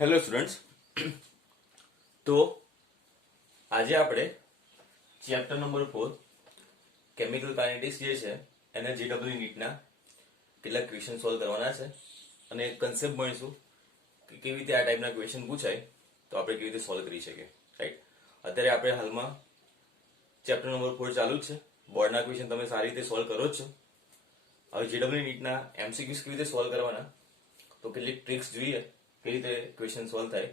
Hello students. તો આજે આપણે ચેપ્ટર નંબર 4 કેમિકલ કાઇનેટિક્સ જે છે એને જીડબ્લ્યુ નીટના કેટલાક ક્વેશ્ચન સોલ્વ કરવાના છે અને એક કન્સેપ્ટ ભણીશું કે કેવી રીતે આ ટાઈપના ક્વેશ્ચન પૂછાય તો આપણે કેવી રીતે સોલ્વ કરી શકીએ. રાઈટ, અત્યારે આપણે હાલમાં ચેપ્ટર નંબર 4 ચાલુ જ છે. બોર્ડના ક્વેશ્ચન તમે સારી રીતે સોલ્વ કરો જ છો. હવે જીડબ્લ્યુ નીટના એમસીક્યુઝ કેવી રીતે સોલ્વ કરવાના તો કેટલીક ટ્રિક્સ જોઈએ કઈ રીતે ક્વેશ્ચન સોલ્વ થાય.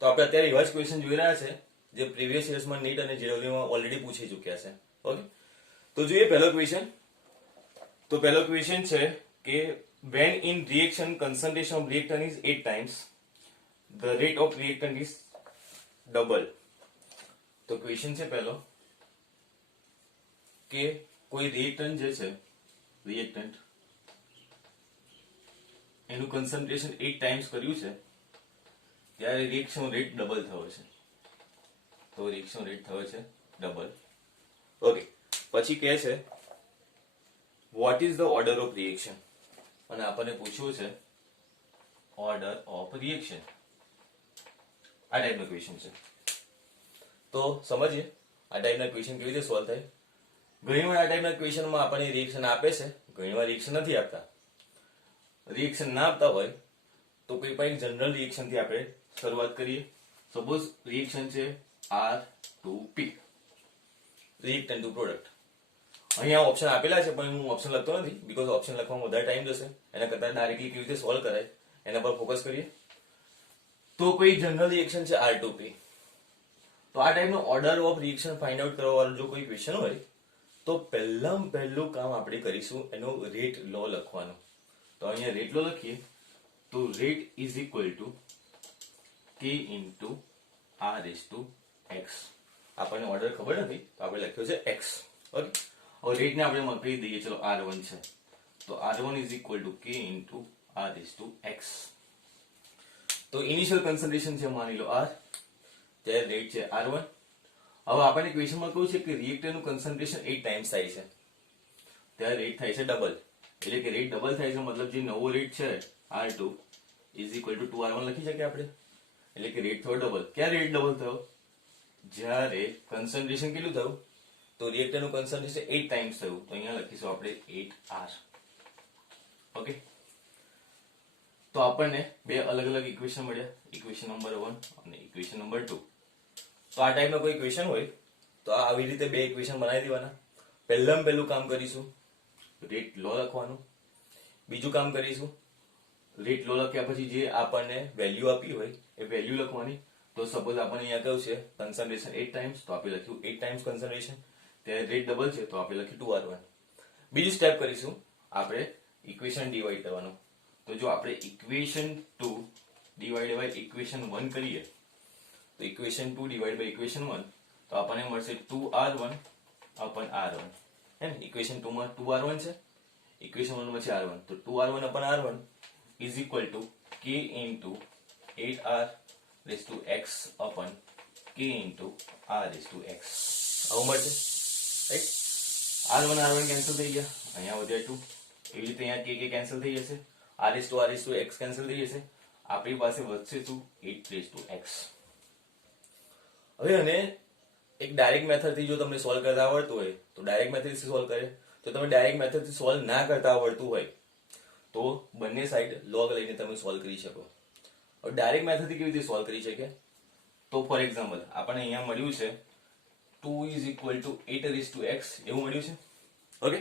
તો આપણે અત્યારે એવા જ ક્વેશ્ચન જોઈ રહ્યા છે જે પ્રીવિયસ યર્સમાં નીટ અને જીડબ્લ્યુમાં ઓલરેડી પૂછી ચૂક્યા છે. ઓકે, તો જોઈએ પહેલો ક્વેશ્ચન. તો પહેલો ક્વેશ્ચન છે કે when in reaction concentration of reactant is 8 times the rate of reactant is double. તો ક્વેશ્ચન છે પહેલો કે કોઈ રિએક્ટન્ટ જે છે રિએક્ટન્ટ એનું કન્સન્ટ્રેશન 8 ટાઈમ્સ કર્યું છે ત્યારે રિએક્શન રેટ ડબલ થયો છે. તો રિએક્શન રેટ થયો છે ડબલ. ઓકે, પછી કહે છે vote is the order of reaction, અને આપણને પૂછ્યું છે ઓર્ડર ઓફ રિએક્શન. આ ટાઈપનો ક્વેશ્ચન છે. તો સમજીએ આ ટાઈપના ક્વેશ્ચન કેવી રીતે સોલ્વ થાય. ઘણીવાર આ ટાઈપના ક્વેશ્ચનમાં આપણને રિએક્શન આપે છે, ઘણીવાર રિએક્શન નથી આપતા. રિએક્શન ના આપતા હોય તો કોઈ પણ એક જનરલ રિએક્શન થી આપણે શરૂઆત કરીએ. સપોઝ રિએક્શન છે R2P, રિએક્ટન્ટ ટુ પ્રોડક્ટ. અહીંયા ઓપ્શન આપેલા છે પણ હું ઓપ્શન લખતો નથી બીકોઝ ઓપ્શન લખવામાં વધારે ટાઈમ જશે. એના કરતા ડાયરેક્ટલી કેવી રીતે સોલ્વ કરાય એના પર ફોકસ કરીએ. તો કોઈ જનરલ રિએક્શન છે R2P. તો આ ટાઈપનો order of reaction find out કરવા વાળો જો કોઈ ક્વેશ્ચન હોય તો પહેલું કામ આપણે કરીશું એનો રેટ લો લખવાનો. તો અહીંયા રેટ લો લખીએ તો rate is equal to K into R is to X. આપણને ઓર્ડર ખબર નથી તો આપણે લખ્યો છે X. ઓકે, હવે રેટને આપણે કહી દઈએ ચલો R1 છે તો R1 is equal to K into R is to X. તો ઇનિશિયલ કન્સન્ટ્રેશન છે માની લો R, ત્યારે રેટ છે R1. હવે આપણને ક્વેશ્ચનમાં કહ્યું છે કે રિએક્ટરનું કન્સન્ટ્રેશન 8 ટાઈમ્સ થાય છે ત્યારે રેટ થાય છે ડબલ. એટલે કે રેટ ડબલ થાય છે મતલબ જે નવો રેટ છે R2 is equal two 2R1 લખી શકીએ આપણે. એટલે કે રેટ થયો ડબલ. ક્યારે રેટ ડબલ થયો? જ્યારે કન્સન્ટ્રેશન કેટલું થયું તો રિએક્ટરનું કન્સન્ટ્રેશન 8 ટાઈમ્સ થયું. તો અહીંયા લખીશું આપણે 8R. ઓકે, તો આપણને બે અલગ અલગ ઇક્વેશન મળ્યા, ઇક્વેશન નંબર 1 અને ઇક્વેશન નંબર 2. તો આ ટાઈપનો કોઈ ઇક્વેશન હોય તો આવી રીતે બે ઇક્વેશન બનાવી દેવાના. પહેલું કામ કરીશું રેટ લો લખવાનું. બીજું કામ કરીશું રેટ લો લખ્યા પછી જે આપણને વેલ્યુ આપી હોય એ વેલ્યુ લખવાની. તો સપોઝ આપણને અહીંયા કહ્યું છે કન્સન્ટ્રેશન 8 ટાઈમ્સ તો આપણે લખ્યું 8 ટાઈમ્સ કન્સન્ટ્રેશન, ત્યારે રેટ ડબલ છે તો આપણે લખ્યું 2R1. બીજું સ્ટેપ કરીશું આપણે ઇક્વેશન ડિવાઈડ કરવાનું. તો જો આપણે ઇક્વેશન 2 ડિવાઈડ બાય ઇક્વેશન 1 કરીએ તો ઇક્વેશન 2 ડિવાઈડ બાય ઇક્વેશન 1 તો આપણને મળશે 2R1 અપન R1. હે ને, ઇક્વેશન 2 માં 2R1 છે, ઇક્વેશન 1 માં છે R1. તો 2R1 upon R1 is equal to K into 8R raise to X upon K into R raise to X. આવું મળશે. રાઈટ, R1 કેન્સલ થઈ ગયા, અહીંયા વધ્યા 2. એવી રીતે અહીંયા K કેન્સલ થઈ જશે, R raise to X cancel થઈ જશે. આપણી પાસે વધશે શું 8 રેઝ ટુ X. હવે અને એક ડાયરેક્ટ મેથડથી જો તમને સોલ્વ કરતા આવડતું હોય તો ડાયરેક્ટ મેથડથી સોલ્વ કરે. તો તમે ડાયરેક્ટ મેથડથી સોલ્વ ના કરતા આવડતું હોય તો બંને સાઈડ લોગ લઈને તમે સોલ્વ કરી શકો. હવે ડાયરેક્ટ મેથડથી કેવી રીતે સોલ્વ કરી શકે તો ફોર એક્ઝામ્પલ આપણને અહીંયા મળ્યું છે 2 is equal to 8 raise to X એવું મળ્યું છે. ઓકે,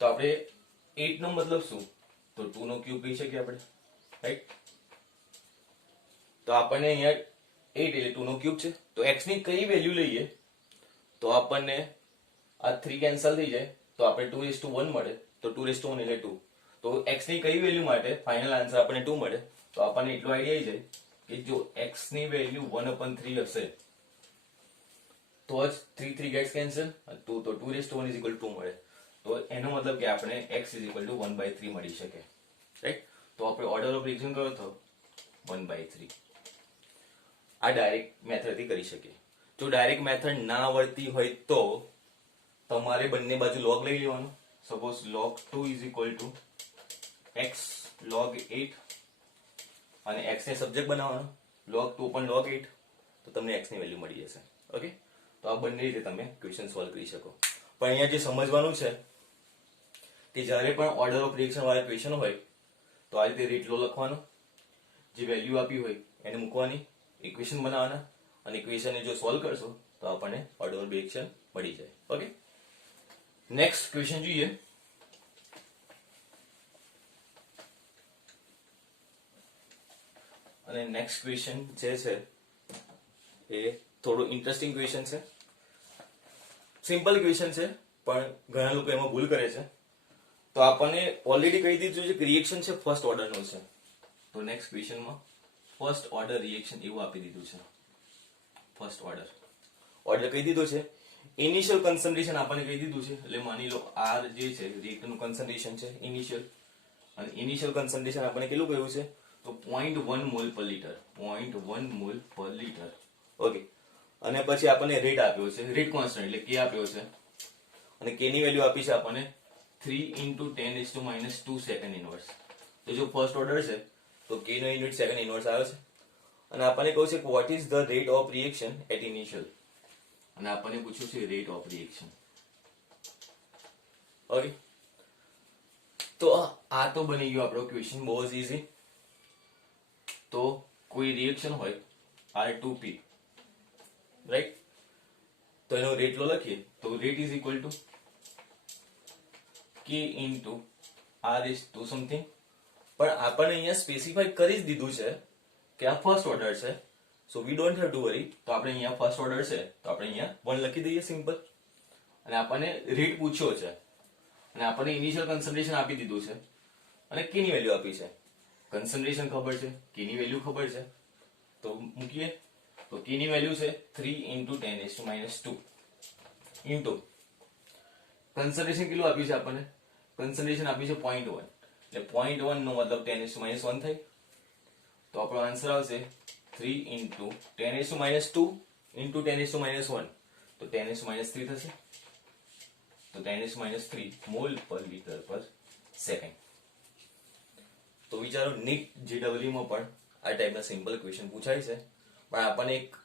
તો આપણે 8 નો મતલબ શું તો 2 નો ક્યુબ કહી શકીએ આપણે. રાઈટ, તો આપણને અહીંયા 8 એટલે 2 નો ક્યુબ છે. તો x ની કઈ વેલ્યુ લઈએ તો આપણને આ 3 કેન્સલ થઈ જાય તો આપણે 2:1 મળે. તો 2:1 એટલે 2. તો x ની કઈ વેલ્યુ માટે ફાઇનલ આન્સર આપણને 2 મળે. તો આપણને એટલો આઈડિયા આવી જાય કે જો x ની વેલ્યુ 1/3 હશે તો જ 3 ગેટ્સ કેન્સલ, તો 2:1 ઇઝ ઇક્વલ ટુ 2 મળે. તો એનો મતલબ કે આપણે x ઇઝ ઇક્વલ ટુ 1/3 મળી શકે. રાઈટ, તો આપણે ઓર્ડર ઓફ રિએક્શન કયો હતો 1/3. આ ડાયરેક્ટ મેથડથી કરી શકીએ. જો ડાયરેક્ટ મેથડ ના આવડતી હોય તો તમારે બંને બાજુ લોગ લઈ લેવાનો. Suppose log 2 is equal two x log 8 અને x ને સબ્જેક્ટ બનાવવાનો log 2 પણ log 8, તો તમને x ની વેલ્યુ મળી જશે. ઓકે, તો આ બંને રીતે તમે ક્વેશ્ચન સોલ્વ કરી શકો. પણ અહીંયા જે સમજવાનું છે કે જ્યારે પણ ઓર્ડર ઓફ રિએક્શન વાળા ક્વેશ્ચન હોય તો આ રીતે રેટ લો લખવાનો, જે વેલ્યુ આપી હોય એને મૂકવાની, ઇક્વેશન બનાવવાના, અને ઇક્વેશનને જો સોલ્વ કરશો તો આપણને ઓર્ડર ઓફ રિએક્શન મળી જાય. ઓકે, નેક્સ્ટ ક્વેશ્ચન જોઈએ. અને નેક્સ્ટ ક્વેશ્ચન જે છે એ થોડું ઇન્ટરેસ્ટિંગ ક્વેશ્ચન છે. સિમ્પલ ક્વેશ્ચન છે પણ ઘણા લોકો એમાં ભૂલ કરે છે. તો આપણને ઓલરેડી કહી દીધું છે કે રિએક્શન છે ફર્સ્ટ ઓર્ડરનો છે. તો નેક્સ્ટ ક્વેશ્ચનમાં ફર્સ્ટ ઓર્ડર રિએક્શન એવું આપી દીધું છે. ફર્સ્ટ ઓર્ડર કહી દીધો છે. ઇનિશિયલ કન્સન્ટ્રેશન આપણને કહી દીધું છે. એટલે માની લો R જે છે રિએક્ટરનું કન્સન્ટ્રેશન છે ઇનિશિયલ, અને ઇનિશિયલ કન્સન્ટ્રેશન આપણને કેટલું કહ્યું છે? તો 0.1 મોલ પર લીટર. 0.1 મોલ પર લીટર. ઓકે, અને પછી આપણને રેટ આપ્યો છે, રેટ કોન્સ્ટન્ટ એટલે k આપ્યો છે, અને k ની વેલ્યુ આપી છે આપણને 3 × 10⁻² સેકન્ડ ઇનવર્સ. તો જો ફર્સ્ટ ઓર્ડર છે તો k નો યુનિટ સેકન્ડ ઇનવર્સ આવે છે, અને આપણને કહ્યું છે કે what is the rate of reaction at initial, અને આપણને પૂછ્યું છે રેટ ઓફ રિએક્શન. ઓકે, તો આ તો બની ગયો આપણો ક્વેશ્ચન, બહુ જ ઈઝી. તો કોઈ રિએક્શન હોય R2P, રાઈટ, તો એનો રેટ લો લખીએ તો rate is equal to k × R is to something. પણ આપણને અહીંયા સ્પેસિફાઈ કરી જ દીધું છે કે આ ફર્સ્ટ ઓર્ડર છે, so we don't have to worry. તો આપણે અહીંયા ફર્સ્ટ ઓર્ડર છે તો આપણે અહીંયા 1 લખી દઈએ સિમ્પલ. અને આપણને રેટ પૂછ્યો છે, અને આપણને ઇનિશિયલ કન્સન્ટ્રેશન આપી દીધું છે, અને k ની વેલ્યુ આપી છે. કન્સન્ટ્રેશન ખબર છે, k ની વેલ્યુ ખબર છે, તો મૂકીએ. તો k ની વેલ્યુ છે 3 × 10⁻² ઇન્ટુ કન્સન્ટ્રેશન કેટલું આપ્યું છે આપણને? કન્સન્ટ્રેશન આપ્યું છે 0.1, એટલે 0.1 નો મતલબ 10⁻1 થાય. તો આપણો આન્સર આવશે 3 × 10⁻² ઇન્ટુ 10⁻1, તો 10⁻3 થશે. તો 10⁻3 મોલ પર લીટર પર સેકન્ડ. તો વિચારો નીટ JEE માં પણ આ ટાઈપના સિમ્પલ ક્વેશ્ચન પૂછાય છે, પણ આપણને એક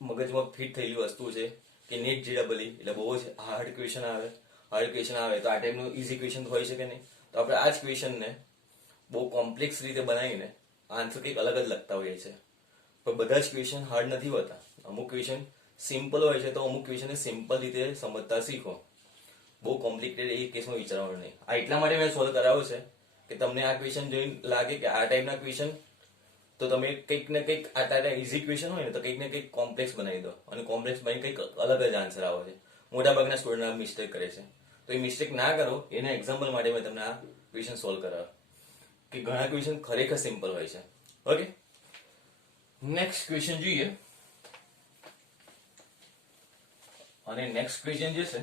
મગજમાં ફિટ થયેલી વસ્તુ છે કે નીટ JEE એટલે બહુ જ હાર્ડ ક્વેશ્ચન આવે. હાર્ડ ક્વેશ્ચન આવે તો આ ટાઈપનું ઈઝી ક્વેશ્ચન હોય શકે નહીં. તો આપણે આ જ ક્વેશ્ચનને બહુ કોમ્પ્લેક્સ રીતે બનાવીને આન્સર કંઈક અલગ જ લખતા હોઈએ છે. પણ બધા જ ક્વેશ્ચન હાર્ડ નથી હોતા. અમુક ક્વેશ્ચન સિમ્પલ હોય છે, તો અમુક ક્વેશ્ચનને સિમ્પલ રીતે સમજતા શીખો. બહુ કોમ્પ્લિકેટેડ એ કેસમાં વિચારવાનું નહીં. આ એટલા માટે મેં સોલ્વ કરાવ્યો છે કે તમને આ ક્વેશ્ચન જોઈને લાગે કે આ ટાઈપના ક્વેશ્ચન તો તમે કંઈક ને કંઈક આ ટાઈપના ઈઝી ક્વેશ્ચન હોય ને તો કંઈક ને કંઈક કોમ્પ્લેક્સ બનાવી દો, અને કોમ્પ્લેક્સ બની કંઈક અલગ જ આન્સર આવે છે. મોટાભાગના સ્ટુડન્ટ આ મિસ્ટેક કરે છે. તો એ મિસ્ટેક ના કરો એના એક્ઝામ્પલ માટે મેં તમને આ ક્વેશ્ચન સોલ્વ કરાવ્યો કે ઘણા ક્વેશ્ચન ખરેખર સિમ્પલ હોય છે. ઓકે, નેક્સ્ટ ક્વેશ્ચન જોઈએ. અને નેક્સ્ટ ક્વેશ્ચન જે છે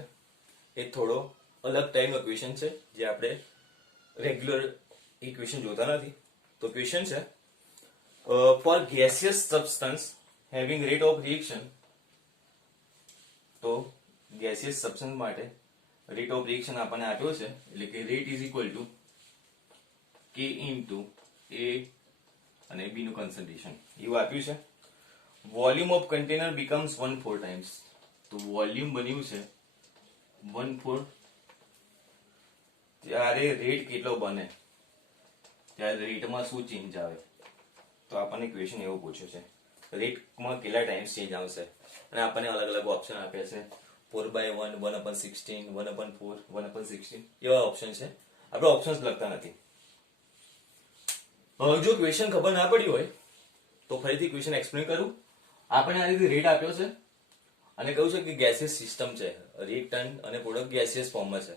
એ થોડો અલગ ટાઈપનો ક્વેશ્ચન છે, જે આપણે રેગ્યુલર એ ક્વેશ્ચન જોતા નથી. તો ક્વેશ્ચન છે for gaseous substance having rate of reaction. તો ગેસિયસ સબસ્ટન્સ માટે રેટ ઓફ રિએક્શન આપણને આપ્યો છે, એટલે કે rate is equal to k × A અને B નું કન્સન્ટ્રેશન એવું આપ્યું છે. Volume of container becomes 1/4 times. તો વોલ્યુમ બન્યું છે 1/4, ત્યારે રેટ કેટલો બને, ત્યારે રેટમાં શું ચેન્જ આવે. તો આપણને ક્વેશ્ચન એવું પૂછ્યું છે રેટમાં કેટલા ટાઈમ્સ ચેન્જ આવશે, અને આપણને અલગ અલગ ઓપ્શન આપ્યા છે 4/1, 1/16, 1/4, 1/16 એવા ઓપ્શન છે. આપણે ઓપ્શન્સ લખતા નથી. જો ક્વેશ્ચન ખબર ના પડી હોય તો ફરીથી ક્વેશ્ચન એક્સપ્લેન કરું. આપણે આ રીતે રેટ આપ્યો છે અને કહ્યું છે કે ગેસિયસ સિસ્ટમ છે, રિએક્ટન્ટ અને પ્રોડક્ટ ગેસિયસ ફોર્મમાં છે,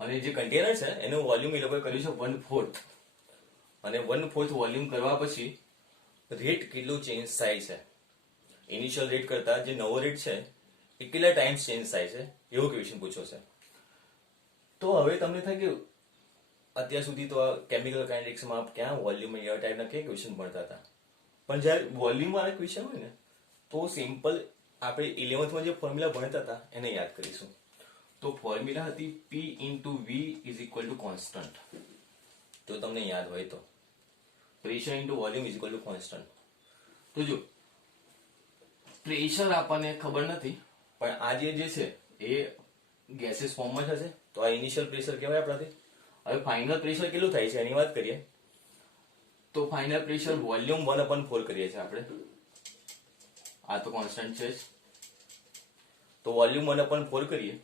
અને જે કન્ટેનર છે એનું વોલ્યુમ એ લોકોએ કર્યું છે 1/4, અને 1/4 વોલ્યુમ કરવા પછી રેટ કેટલું ચેન્જ થાય છે, ઇનિશિયલ રેટ કરતા જે નવો રેટ છે એ કેટલા ટાઈમ્સ ચેન્જ થાય છે, એવો ક્વેશ્ચન પૂછ્યો છે. તો હવે તમને થાય કે અત્યાર સુધી તો કેમિકલ કાઇનેટિક્સમાં ક્યાં વોલ્યુમ એવા ટાઈપના કઈ ક્વેશ્ચન ભણતા હતા, પણ જ્યારે વોલ્યુમ વાળા ક્વેશ્ચન હોય ને તો સિમ્પલ આપણે 11th માં જે ફોર્મ્યુલા ભણતા હતા એને યાદ કરીશું. તો ફોર્મ્યુલા હતી P × V = કોન્સ્ટન્ટ. જો તમને યાદ હોય તો પ્રેશર × વોલ્યુમ = કોન્સ્ટન્ટ. તો જો પ્રેશર આપણને ખબર નથી, પણ આ જે છે એ ગેસિસ ફોર્મમાં થશે, તો આ ઇનિશિયલ પ્રેશર કહેવાય આપણાથી. હવે ફાઇનલ પ્રેશર કેટલું થાય છે એની વાત કરીએ. તો ફાઇનલ પ્રેશર વોલ્યુમ 1/4 કરીએ છીએ આપણે. આ તો કોન્સ્ટન્ટ છે જ. તો વોલ્યુમ 1/4 કરીએ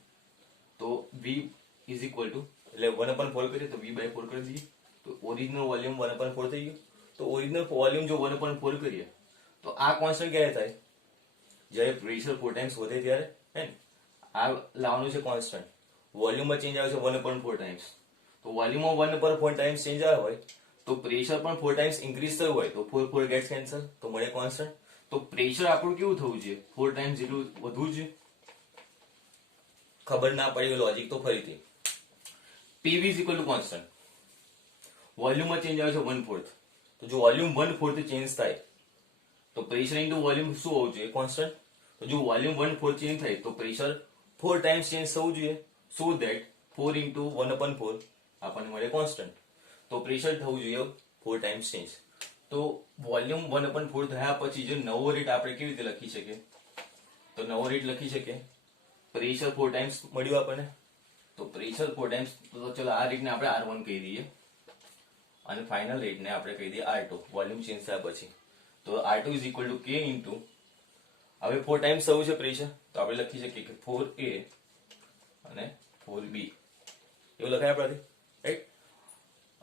તો V ઇઝ ઇક્વલ ટુ, એટલે 1/4 કરીએ તો V/4 કરી દઈએ, તો ઓરિજિનલ વોલ્યુમ 1/4 થઈ ગયું. તો ઓરિજિનલ વોલ્યુમ જો 1/4 કરીએ તો આ કોન્સ્ટન્ટ ક્યારે થાય? જ્યારે પ્રેશર 4 ટાઈમ્સ વધે ત્યારે, હે ને? આ લાવવાનું છે કોન્સ્ટન્ટ. વોલ્યુમમાં ચેન્જ આવે છે 1/4 ટાઈમ્સ. તો વોલ્યુમમાં 1/4 ટાઈમ્સ ચેન્જ આવે હોય તો પ્રેશર પણ 4 ટાઈમ્સ ઇન્ક્રીઝ થયું હોય તો 4 ગેટ્સ કેન્સલ, તો મળે કોન્સ્ટન્ટ. તો પ્રેશર આપણું કેવું થવું જોઈએ? 4 ટાઈમ્સ જેટલું વધવું જોઈએ. ખબર ના પડી લોજિક તો ફરીથી. PV is equal two constant. વોલ્યુમમાં ચેન્જ આવે છે 1/4. તો જો વોલ્યુમ 1/4 ચેન્જ થાય તો પ્રેશર ઇન્ટુ વોલ્યુમ શું હોવું જોઈએ? કોન્સ્ટન્ટ. તો જો વોલ્યુમ 1/4 ચેન્જ થાય તો પ્રેશર 4 ટાઈમ્સ ચેન્જ થવું જોઈએ, સો ધેટ 4 ઇન્ટુ 1/4 આપણને મળે કોન્સ્ટન્ટ. તો પ્રેશર થવું જોઈએ 4 ટાઈમ્સ ચેન્જ. તો વોલ્યુમ 1/4 થયા પછી જો નવો રેટ આપણે કેવી રીતે લખી શકીએ? તો નવો રેટ લખી શકીએ, પ્રેશર 4 ટાઈમ્સ મળ્યું આપણને, તો પ્રેશર 4 ટાઈમ્સ, તો ચલો આ રેટને આપણે R1 કહી દઈએ અને ફાઇનલ રેટને આપણે કહી દઈએ R2, વોલ્યુમ ચેન્જ થયા પછી. તો R2 is equal to K into, હવે 4 ટાઈમ્સ થયું છે પ્રેશર, તો આપણે લખી શકીએ કે 4A અને 4B, એવું લખાય આપણાથી, રાઈટ?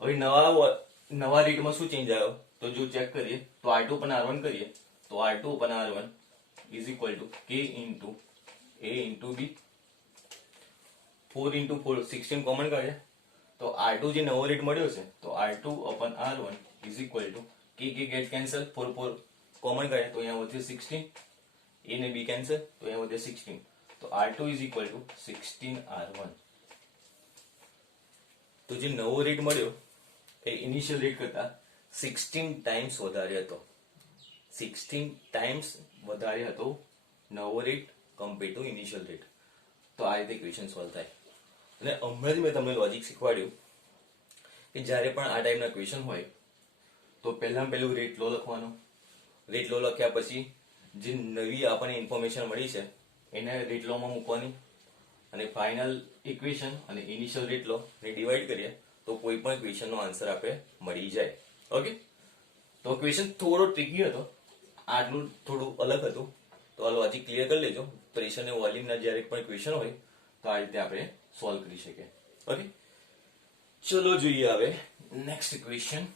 હવે નવા રેટમાં શું ચેન્જ આવ્યો? તો જો ચેક કરીએ તો R2 પણ R1 કરીએ તો R2 પણ R1 is equal to K into A into B. 4 into 4 16 common કાઢે તો R2 જે નવો રેટ મળ્યો છે તો R2 upon R1 is equal to K get cancel, 4 4 common કાઢે તો અહીંયા વધે 16, A ને B કેન્સલ તો અહીંયા વધે 16, તો R2 is equal two 16R1. તો જે નવો રેટ મળ્યો એ ઇનિશિયલ રેટ કરતા 16 ટાઈમ્સ વધારે હતો. 16 ટાઈમ્સ વધારે હતો નવો rate compare to initial rate. તો આ રીતે ક્વેશ્ચન સોલ્વ થાય. અને હમણાં મેં તમને લોજિક શીખવાડ્યું કે જ્યારે પણ આ ટાઈપના ક્વેશ્ચન હોય તો પહેલું રેટ લો લખવાનો. રેટ લો લખ્યા પછી જે નવી આપણને ઇન્ફોર્મેશન મળી છે એને રેટ લોમાં મૂકવાની, અને ફાઇનલ ઇક્વેશન અને ઇનિશિયલ રેટ લો ને ડિવાઈડ કરીએ તો કોઈ પણ ક્વેશ્ચનનો આન્સર આપણે મળી જાય. ઓકે, તો ક્વેશ્ચન થોડો ટ્રિકી હતો, આટલું થોડું અલગ હતું. તો આ લોજિક ક્લિયર કરી લેજો. પ્રેશર અને વોલ્યુમના જ્યારે પણ ક્વેશ્ચન હોય તો આ રીતે આપણે સોલ્વ કરી શકીએ. ઓકે, ચલો જોઈએ હવે નેક્સ્ટ ક્વેશ્ચન.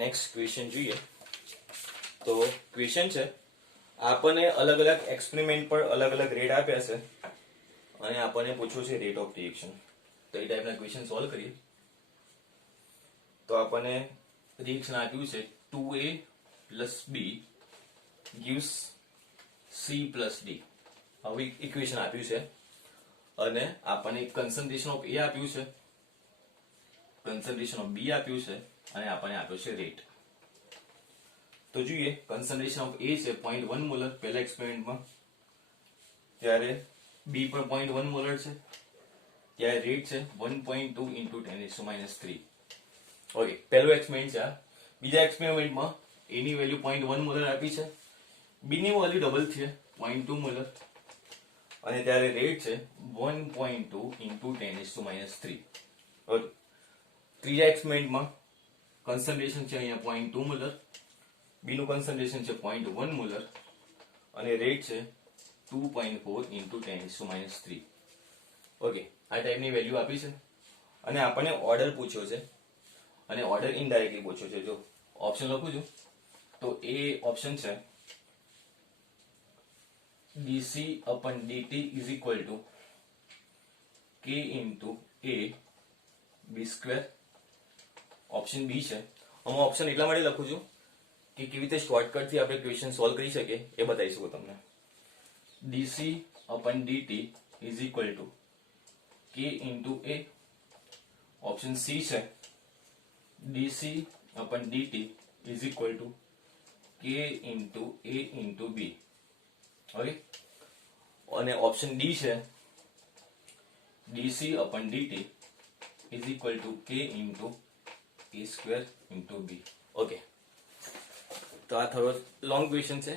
નેક્સ્ટ ક્વેશ્ચન જોઈએ તો ક્વેશ્ચન છે, આપણને અલગ અલગ એક્સપેરિમેન્ટ પર અલગ અલગ રેટ આપ્યા છે અને આપણને પૂછ્યું છે રેટ ઓફ રિએક્શન. તો એ ટાઈપના ક્વેશ્ચન સોલ્વ કરીએ. તો આપણને રિએક્શન આપ્યું છે 2A plus B gives C plus D. હવે ઇક્વેશન આપ્યું છે અને આપણને કન્સન્ટ્રેશન ઓફ A આપ્યું છે, કન્સન્ટ્રેશન ઓફ B આપ્યું છે અને આપણને આપ્યો છે રેટ. તો જોઈએ, કન્સન્ટ્રેશન ઓફ A છે 0.1 મોલર પહેલા એક્સપેરિમેન્ટમાં, ત્યારે B પણ 0.1 મોલર છે, ત્યારે રેટ છે 1.2 into 10⁻³ ઓકે, પહેલો એક્સપેરિમેન્ટ છે. બીજા એક્સપેરિમેન્ટમાં A ની વેલ્યુ 0.1 મોલર આપી છે, B ની વેલ્યુ ડબલ છે 0.2 મોલર, અને ત્યારે રેટ છે 1.2 into 10⁻³ ઓકે. ત્રીજા એક્સપેરિમેન્ટમાં કન્સન્ટ્રેશન છે અહીંયા 0.2 મોલર, B નું કન્સન્ટ્રેશન છે 0.1 મોલર અને રેટ છે 2.4 into 10⁻³ ઓકે. આ ટાઈપની વેલ્યુ આપી છે અને આપણને ઓર્ડર પૂછ્યો છે, અને ઓર્ડર ઇનડાયરેક્ટલી પૂછ્યો છે. જો ઓપ્શન લખું છું તો એ ઓપ્શન છે dc/dt is equal to k into a b². Option B છે. હું ઓપ્શન એટલા માટે લખું છું કે કેવી રીતે શોર્ટકટ થી આપણે ક્વેશ્ચન સોલ્વ કરી શકીએ એ બતાવી શકું તમને. dc/dt is equal to k into a. Option C છે dc/dt is equal to k into a into b. Okay, અને ઓપ્શન ડી છે dc/dt is equal to k into a square into b. Okay, તો આ થોડો long question છે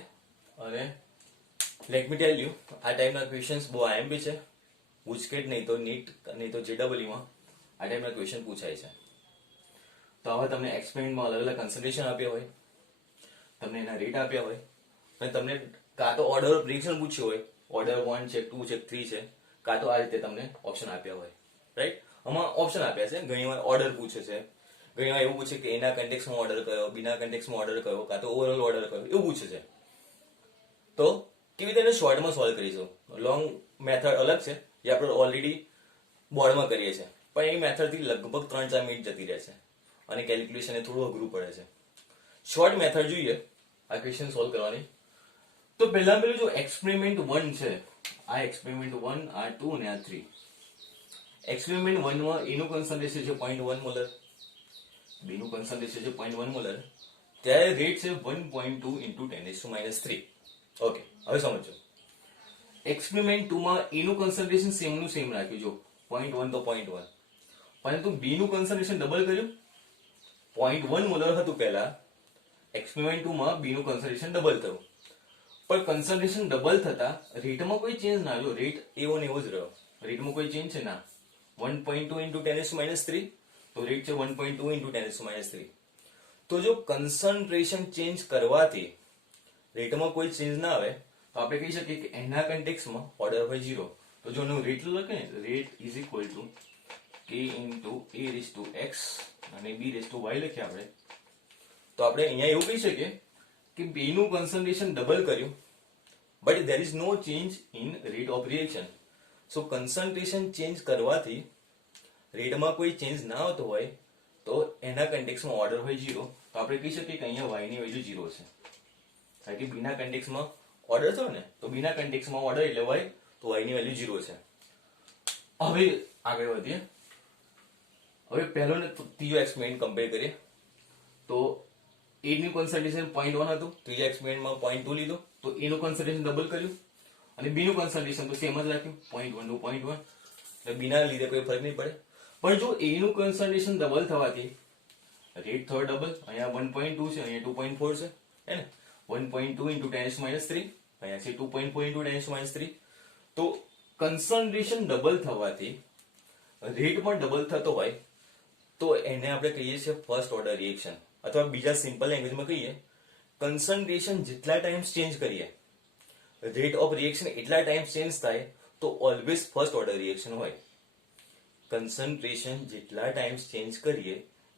અને let me tell you આ ટાઈપના ક્વેશ્ચન્સ બહુ આઈએમપી છે. ગુજકેટ નહીં તો નીટ નહીં તો JEE માં આ ટાઈપના ક્વેશ્ચન પૂછાય છે. તો હવે તમને એક્સપેરિમેન્ટમાં અલગ અલગ કન્સન્ટ્રેશન આપ્યા હોય, તમને એના રેટ આપ્યા હોય અને તમને કાં તો ઓર્ડર ઓફ રિએક્શન પૂછ્યો હોય, ઓર્ડર 1 છે, 2 છે, 3 છે, કાં તો આ રીતે તમને ઓપ્શન આપ્યા હોય, રાઈટ. આમાં ઓપ્શન આપ્યા છે, ઘણીવાર ઓર્ડર પૂછે છે, ઘણીવાર એવું પૂછે કે એના કન્ટેક્સમાં ઓર્ડર કયો, બીના કન્ટેક્સમાં ઓર્ડર કયો, કાં તો ઓવરઓલ ઓર્ડર કયો, એવું પૂછે છે. તો કેવી રીતે એને શોર્ટમાં સોલ્વ કરીશું? લોંગ મેથડ અલગ છે, જે આપણે ઓલરેડી બોર્ડમાં કરીએ છીએ, પણ એ મેથડથી લગભગ 3-4 મિનિટ જતી રહે છે અને કેલ્ક્યુલેશન એ થોડું અઘરું પડે છે. શોર્ટ મેથડ જોઈએ આ ક્વેશ્ચન સોલ્વ કરવાની. તો પહેલા પેલું જો એક્સપેરિમેન્ટ 1 છે, આ એક્સપેરિમેન્ટ 1, આ 2 અને આ 3. એક્સપેરિમેન્ટ 1 માં એનું કન્સન્ટ્રેશન છે 0.1 મોલર, બી નું કન્સન્ટ્રેશન છે 0.1 મોલર, ત્યારે રેટ છે 1.2 into 10⁻³ ઓકે. હવે સમજો એક્સપેરિમેન્ટ 2 માં એનું કન્સન્ટ્રેશન સેમ નું સેમ રાખ્યું, જો 0.1 તો 0.1, પરંતુ બી નું કન્સન્ટ્રેશન ડબલ કર્યું. 0.1 મોલર હતું પહેલા, એક્સપેરિમેન્ટ 2 માં બી નું કન્સન્ટ્રેશન ડબલ થયું, પણ કન્સન્ટ્રેશન ડબલ થતા રેટમાં કોઈ ચેન્જ ના આવ્યો, રેટ એવો ને એવો જ રહ્યો, રેટમાં કોઈ ચેન્જ છે ના. 1.2 into 10⁻³ તો રેટ છે 1.2 into 10⁻³. તો જો કન્સન્ટ્રેશન ચેન્જ કરવાથી રેટમાં કોઈ ચેન્જ ના આવે તો આપણે કહી શકીએ કે એના કન્ટેક્સમાં ઓર્ડર હોય 0. તો જો એનું રેટ લખે ને, rate is equal to k into a⁻x અને b⁻y લખીએ આપણે, તો આપણે અહીંયા એવું કહી શકીએ કે બે નું કન્સન્ટ્રેશન ડબલ કર્યું, but there is no change in rate of reaction. So concentration change કરવાથી રેટમાં કોઈ ચેન્જ ના આવતો હોય તો એના કન્ટેક્સમાં ઓર્ડર હોય 0. તો આપણે કહી શકીએ કે અહીંયા y ની વેલ્યુ 0 છે, કારણ કે બીના કન્ટેક્સમાં ઓર્ડર થયો ને, તો બીના કન્ટેક્સમાં ઓર્ડર એટલે y, તો y ની વેલ્યુ 0 છે. હવે આગળ વધીએ. હવે પહેલો ને ત્રીજો એક્સપેરિમેન્ટ કમ્પેર કરીએ. તો A નું કન્સન્ટ્રેશન 0.1 હતું, ત્રીજા એક્સપેરિમેન્ટમાં 0.2 લીધું, તો A નું કન્સન્ટ્રેશન ડબલ કર્યું અને B નું કન્સન્ટ્રેશન તો સેમ જ રાખ્યું, 0.1 નું 0.1, એટલે B ના લીધે કોઈ ફરક નહીં પડે. પણ જો A નું કન્સન્ટ્રેશન ડબલ થવાથી રેટ થયો ડબલ, અહીંયા 1.2 છે, અહીંયા 2.4 છે, હે ને, 1.2 into 10⁻³, અહીંયા છે 2.4 into 10⁻³. તો કન્સન્ટ્રેશન ડબલ થવાથી રેટ પણ ડબલ થતો હોય તો એને આપણે કહીએ છીએ ફર્સ્ટ ઓર્ડર રિએક્શન, અથવા બીજા સિમ્પલ લેંગ્વેજમાં કહીએ, કન્સન્ટ્રેશન જેટલા ટાઈમ્સ ચેન્જ કરીએ રેટ ઓફ રિએક્શન એટલા ટાઈમ્સ ચેન્જ થાય તો ઓલવેઝ ફર્સ્ટ ઓર્ડર રિએક્શન હોય. કન્સન્ટ્રેશન જેટલા ટાઈમ્સ ચેન્જ કરીએ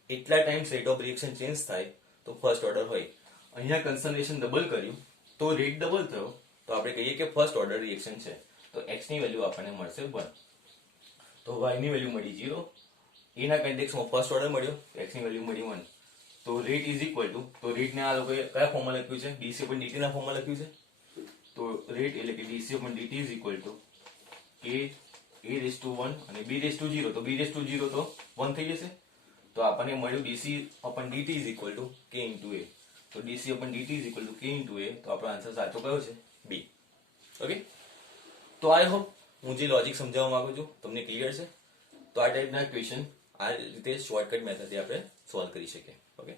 એટલા times rate of reaction change થાય તો ફર્સ્ટ ઓર્ડર હોય. અહીંયા કન્સન્ટ્રેશન ડબલ કર્યું તો રેટ ડબલ થયો, તો આપણે કહીએ કે ફર્સ્ટ ઓર્ડર રિએક્શન છે. તો x ની વેલ્યુ આપણને મળશે 1, તો y ની વેલ્યુ મળી 0, a ના કન્ટેક્સમાં ફર્સ્ટ ઓર્ડર મળ્યો, તો x ની વેલ્યુ મળી 1. તો રેટ ઇઝ ઇક્વલ ટુ, તો રેટ ને આ લોકોએ કયા ફોર્મમાં લખ્યું છે? dc/dt ના ફોર્મમાં લખ્યું છે. તો રેટ એટલે કે dc/dt is equal to k a⁻1 અને b⁻0, તો b⁻0 તો 1 થઈ જશે. તો આપણને મળ્યું dc/dt is equal to k into a. તો dc/dt is equal to k into a, તો આપણો આન્સર સાચો કયો છે? b. ઓકે, તો આઈ હોપ હું જે લોજિક સમજાવવા માંગુ છું તમને ક્લિયર છે. તો આ ટાઈપના ક્વેશ્ચન આ રીતે શોર્ટકટ મેથડથી આપણે સોલ્વ કરી શકીએ. ઓકે.